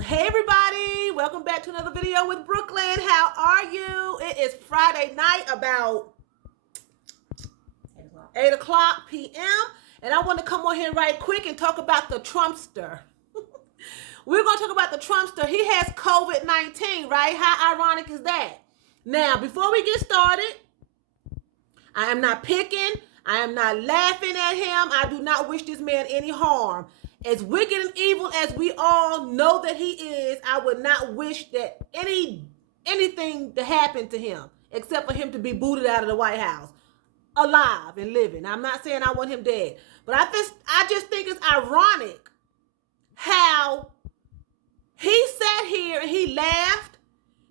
Hey everybody, welcome back to another video with Brooklyn. How are you? It is Friday night about 8 o'clock p.m. and I want to come on here right quick and talk about the Trumpster. We're going to talk about the Trumpster. He has COVID-19, right? How ironic is that? Now, before we get started, I am not picking. I am not laughing at him. I do not wish this man any harm. As wicked and evil as we all know that he is, I would not wish that anything to happen to him, except for him to be booted out of the White House, alive and living. I'm not saying I want him dead, but I just think it's ironic how he sat here and he laughed.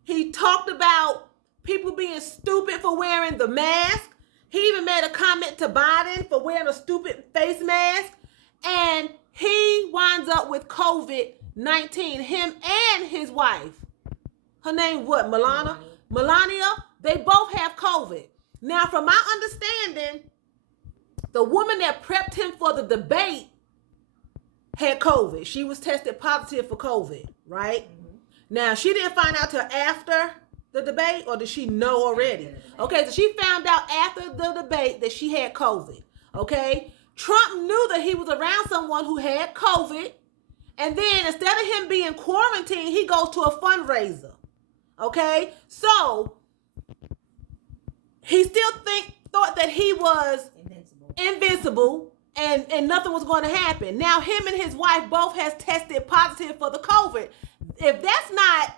He talked about people being stupid for wearing the mask. He even made a comment to Biden for wearing a stupid face mask. And he winds up with COVID-19, him and his wife. Her name what? Melania. They both have COVID. Now, from my understanding, the woman that prepped him for the debate had COVID. She was tested positive for COVID, right? Mm-hmm. Now, she didn't find out till after the debate, or did she know already? Okay, so she found out after the debate that she had COVID, okay? Trump knew that he was around someone who had COVID, and then instead of him being quarantined, he goes to a fundraiser, okay? So, he still thought that he was invincible and nothing was going to happen. Now, him and his wife both has tested positive for the COVID. If that's not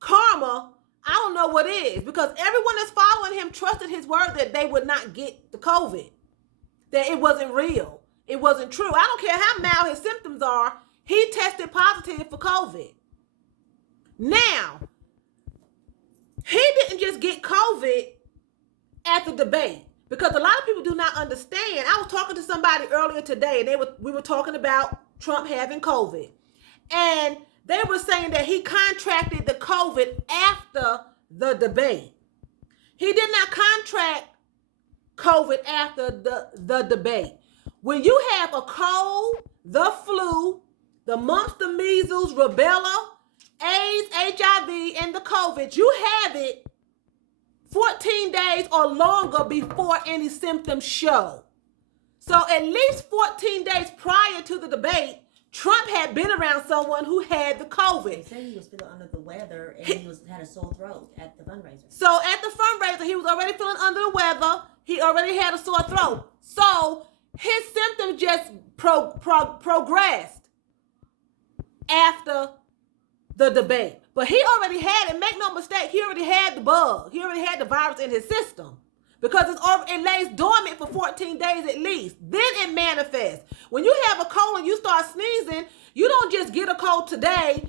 karma, I don't know what is, because everyone that's following him trusted his word that they would not get the COVID, that it wasn't real, it wasn't true. I don't care how mild his symptoms are, he tested positive for COVID. Now, he didn't just get COVID at the debate, because a lot of people do not understand. I was talking to somebody earlier today, and we were talking about Trump having COVID, and they were saying that he contracted the COVID after the debate. He did not contract COVID after the debate. When you have a cold, the flu, the mumps, the measles, rubella, AIDS, HIV, and the COVID, you have it 14 days or longer before any symptoms show. So at least 14 days prior to the debate, Trump had been around someone who had the COVID. He said he was feeling under the weather and he had a sore throat at the fundraiser. So at the fundraiser, he was already feeling under the weather. He already had a sore throat. So his symptoms just progressed after the debate. But he already had it. Make no mistake, he already had the bug. He already had the virus in his system, because it lays dormant for 14 days at least. Then it manifests. When you have a cold and you start sneezing, you don't just get a cold today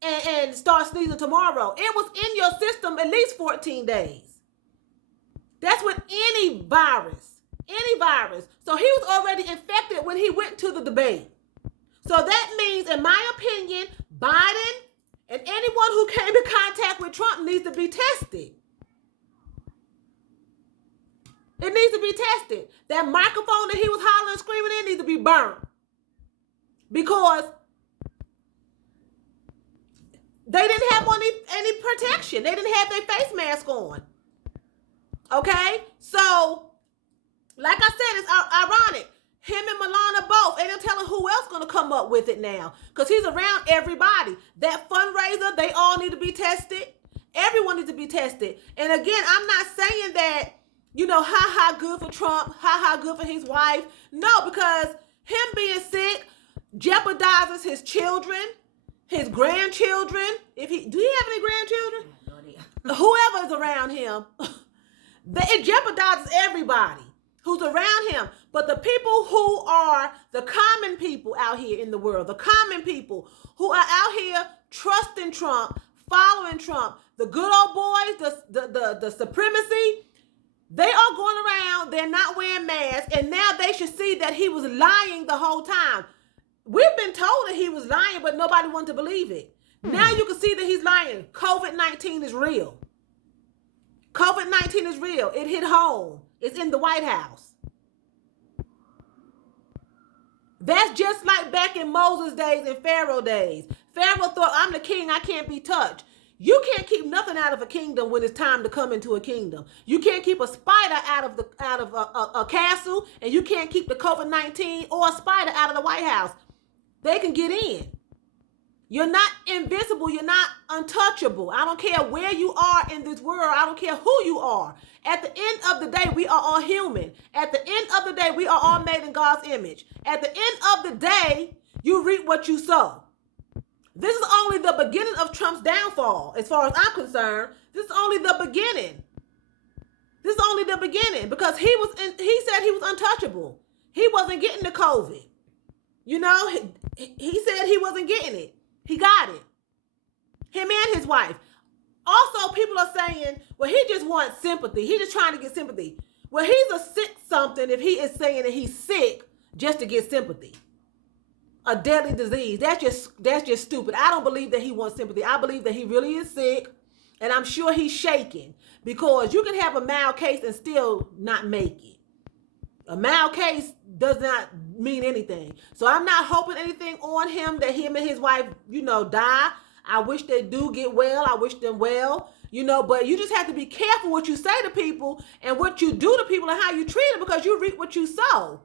and start sneezing tomorrow. It was in your system at least 14 days. That's with any virus. Any virus. So he was already infected when he went to the debate. So that means, in my opinion, Biden and anyone who came in contact with Trump needs to be tested. It needs to be tested. That microphone that he was hollering and screaming in needs to be burned, because they didn't have any protection. They didn't have their face mask on. Okay? So, like I said, it's ironic. Him and Milana both. And they're telling who else going to come up with it now, because he's around everybody. That fundraiser, they all need to be tested. Everyone needs to be tested. And again, I'm not saying that, good for Trump, good for his wife. No, because him being sick jeopardizes his children, his grandchildren. Do he have any grandchildren? No idea. Whoever is around him, it jeopardizes everybody who's around him. But the people who are the common people out here in the world, the common people who are out here trusting Trump, following Trump, the good old boys, the supremacy, they are going around, they're not wearing masks, and now they should see that he was lying the whole time. We've been told that he was lying, but nobody wanted to believe it. Now you can see that he's lying. COVID-19 is real. COVID-19 is real. It hit home. It's in the White House. That's just like back in Moses' days and Pharaoh days. Pharaoh thought, I'm the king, I can't be touched. You can't keep nothing out of a kingdom when it's time to come into a kingdom. You can't keep a spider out of a castle, and you can't keep the COVID-19 or a spider out of the White House. They can get in. You're not invincible. You're not untouchable. I don't care where you are in this world. I don't care who you are. At the end of the day, we are all human. At the end of the day, we are all made in God's image. At the end of the day, you reap what you sow. This is only the beginning of Trump's downfall, as far as I'm concerned. This is only the beginning. This is only the beginning, because he said he was untouchable. He wasn't getting the COVID. You know, he said he wasn't getting it. He got it. Him and his wife. Also, people are saying, well, he just wants sympathy. He's just trying to get sympathy. Well, he's a sick something if he is saying that he's sick just to get sympathy. A deadly disease. That's just stupid. I don't believe that he wants sympathy. I believe that he really is sick, and I'm sure he's shaking, because you can have a mild case and still not make it. A mild case does not mean anything. So I'm not hoping anything on him that him and his wife, die. I wish they do get well. I wish them well, but you just have to be careful what you say to people and what you do to people and how you treat them, because you reap what you sow.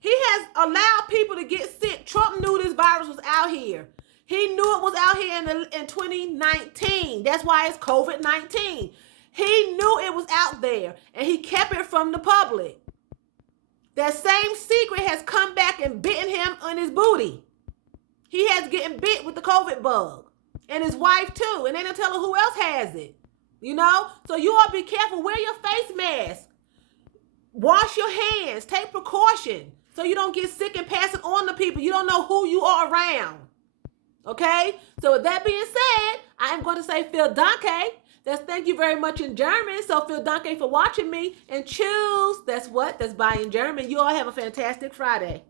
He has allowed people to get sick. Trump knew this virus was out here. He knew it was out here in 2019. That's why it's COVID-19. He knew it was out there, and he kept it from the public. That same secret has come back and bitten him on his booty. He has getting bit with the COVID bug. And his wife too. And they don't tell her who else has it. So you all be careful. Wear your face mask. Wash your hands. Take precaution, so you don't get sick and pass it on to people. You don't know who you are around. Okay? So with that being said, I am going to say Phil Danke. That's thank you very much in German. So Phil Danke for watching me. And choose. That's bye in German. You all have a fantastic Friday.